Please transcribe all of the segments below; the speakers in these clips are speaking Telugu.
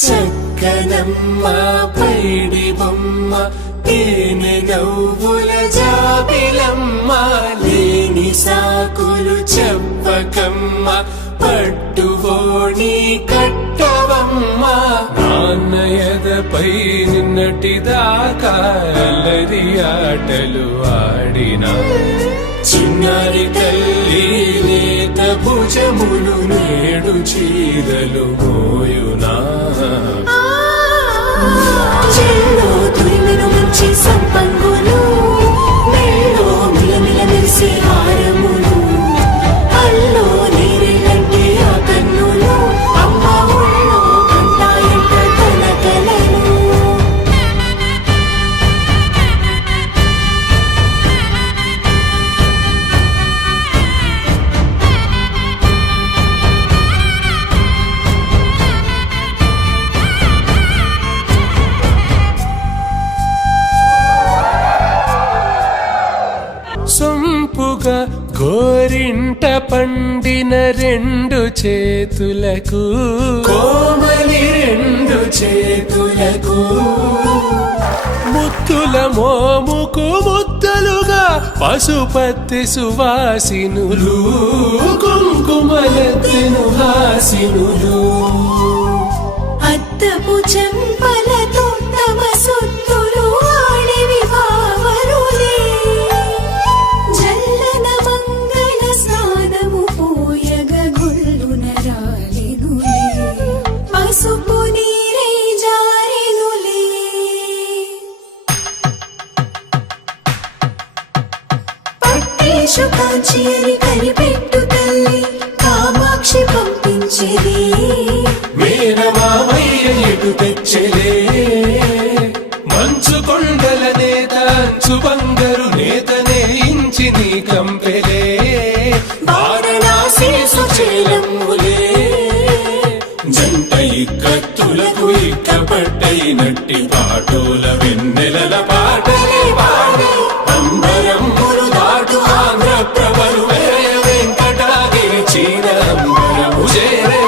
చక్కనమ్మ పైడి బొమ్మ తేనె నవ్వుల జాబిలమ్మ లేని సాకులు చెప్పకమ్మ పట్టువోణి కట్టవమ్మ నాన్నయదపై నిన్నటిదాకా అల్లరి ఆటలు ఆడినా చిన్నారి తల్లి లేత భుజములు నేడు చీరలు మోయునా చెల్లో తురిమిన మంచి సంపంగులు మెళ్ళో మిలమిల మెరిసే హారములు అల్లో నీరెలంటే ఆ కన్నులు అమ్మ ఒళ్ళో కంటాయంట తన కలను సొంపుగా గోరింట పండిన రెండు చేతులకు కోమలి రెండు చేతులకు ముత్తుల మోముకు ముద్దలుగా పశుపతి సువాసినులు కుంకుమలెత్తెను హాసినులు అద్దపు చెంపలతో తమ సొత్తులు ఆడివి బావరులే జల్లన మంగళ స్నానము పోయగ గొల్లున రాలెనులే పసుపు నీరై జారెనులే పట్టేషు కాంచి అని కనిపెట్టు తల్లి కామాక్షి పంపించేది మేనమామయ్య ఎటు తెచ్చలే మంచు కొండల నేత అంచు బంగారు నేతనే ఇంచి నీ కంపెలే వారణాసి సుచేలమ్ములే జంట ఇక్కత్తులకు ఇక్కపట్టైనట్టి పాటోల వెన్నెలల పాటలే పాడే అంబరమ్ములు దాటు ఆంధ్ర ప్రభలు వేయ వెంకటాగిరి చీర అంబరము చేరే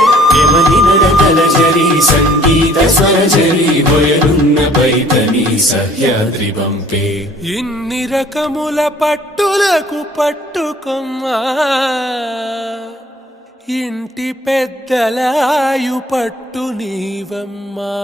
జరి సంగీత స్వరజరి బొయలున్న పైతని సహ్యాద్రి పంపే ఇన్ని రకముల పట్టులకు పట్టుకొమ్మా ఇంటి పెద్దలాయు పట్టు నీవమ్మా